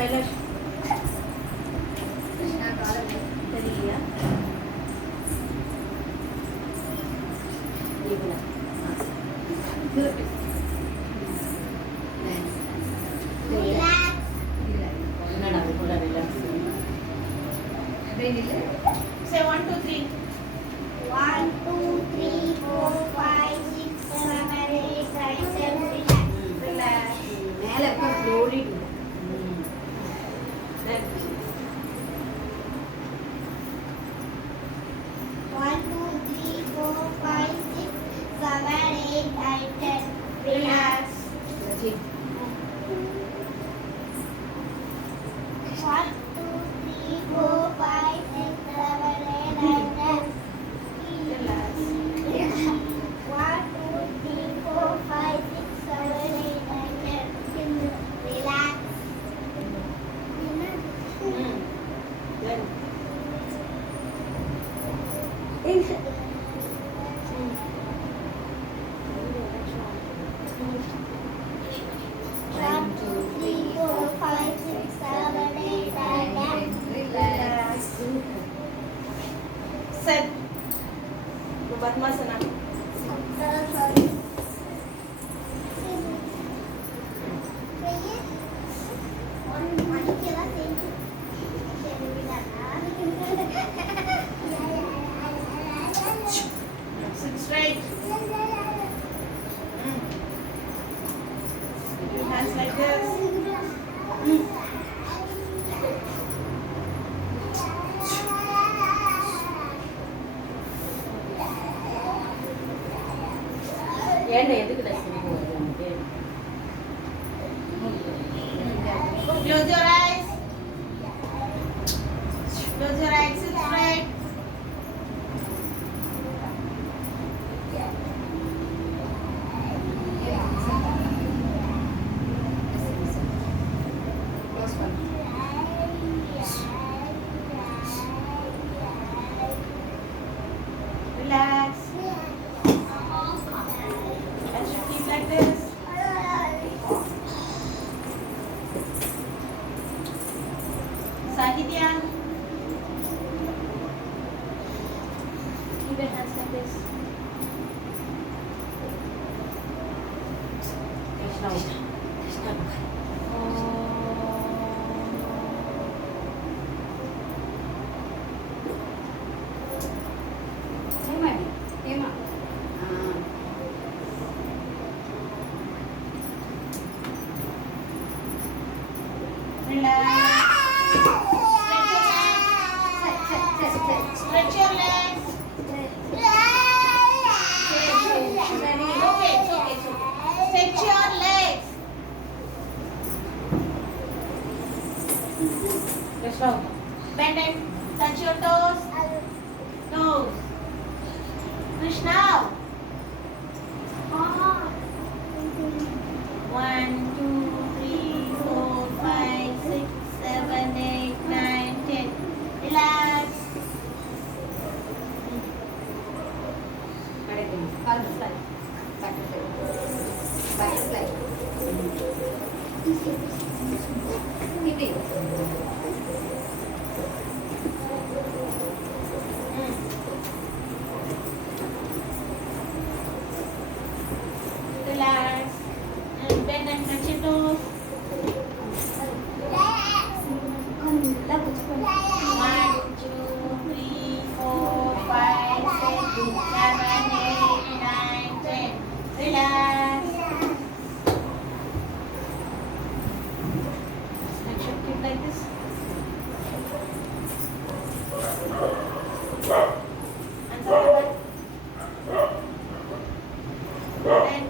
कैलाश தெரியலையா? என்னடா கூட ரிலாக்ஸ். Say 1 2 3. 1 2 3 4 5 6 7 8 9 10 Relax. மேல எப்ப slowly do. Then 1 2 3 4 5 6 7 8 9 10 relax. Rajin. 1 2 3 4 5 6 7 8 9 10 Relax. 1 2 3 4 5 6 7 8 9 10 relax. Then One, two, three, four, five, six, seven, eight, nine, 10. relax. Set. Padmasana. Sit straight. Your hands like this. ஏன்டா எதுக்கு dust போகுது? Close your eyes. Close your eyes. Sit straight. Relax. And you keep like this. Sahidya. Keep your hands like this. Krishna. Krishna. Relax. Stretch your legs. Okay, it's okay. Stretch your legs. Krishna. Bend and touch your toes. Nose. Krishna. 1 2 3 4 5 6 7 8 9 10. Relax. Relax. And bend and touch your toes. 1 2 3 4 5 6 7 8 9 10. Relax. And should keep like this. And back. And